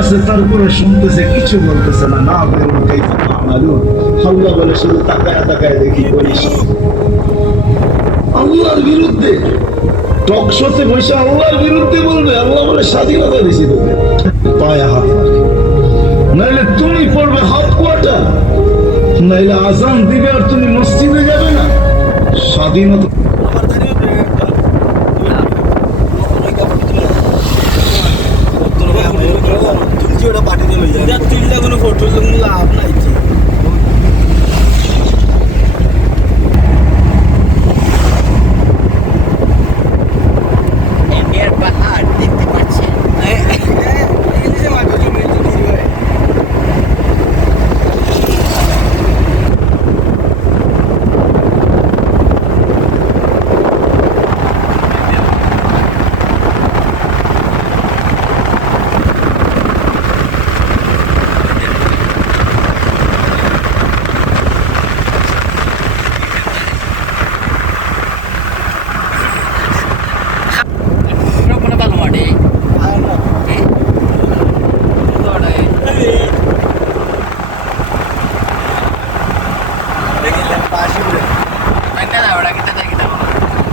আছে, তারপরে শুনতেছে, কিছু বলতেছে না। না বেরো এই বলে শুধু তাকায় তাকায় দেখি করিস আল্লাহর বিরুদ্ধে টক শোতে বসে আল্লাহর বিরুদ্ধে বলবে, আল্লাহ বলে স্বাধীনতা দিছি তোকে। পায়ে হাত নাইলে তুমি পড়বে হাত কোয়াটা নাইলে আজান দিবে আর তুমি মসজিদে যাবে না। স্বাধীনতা